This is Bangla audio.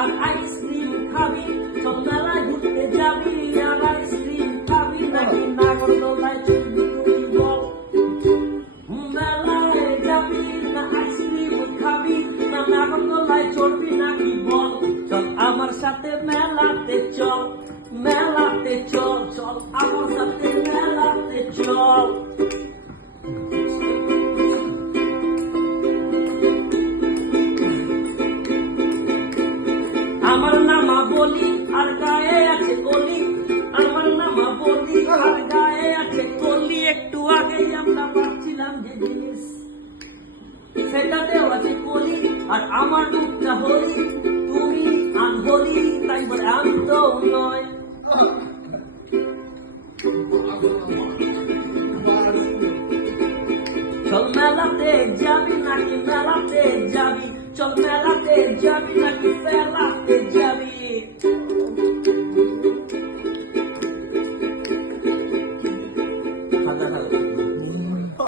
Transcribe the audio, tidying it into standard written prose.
আর আইসক্রিম খাবি, চল মেলায় ঘুরতে যাবি, আর আইসক্রিম খাবি নাকি নাগরদোলায় চড়বি তুই বল। মেলায় যাবি না আইসক্রিম খাবি, না নাগরদোলায় চড়বি নাকি বল। চল আমার সাথে মেলাতে চল, মেলাতে চল, চল আমার সাথে মেলাতে চল। আমার নামা বলি আর গায়ে আছে কলি, আমার নামা বলি আর গায়ে আছে কলি। একটু আগেই আমরা পাচ্ছিলাম যে জিনিস, সেটাতেও আছে কলি, আর আমার দুধটা হলি, তুমি আনহলি, তাই বলে আমি তো নয়। চল মেলাতে যাবি নাকি মেলাতে যাবি, চল মেলাতে যাবি নাকি মেলাতে যাবি।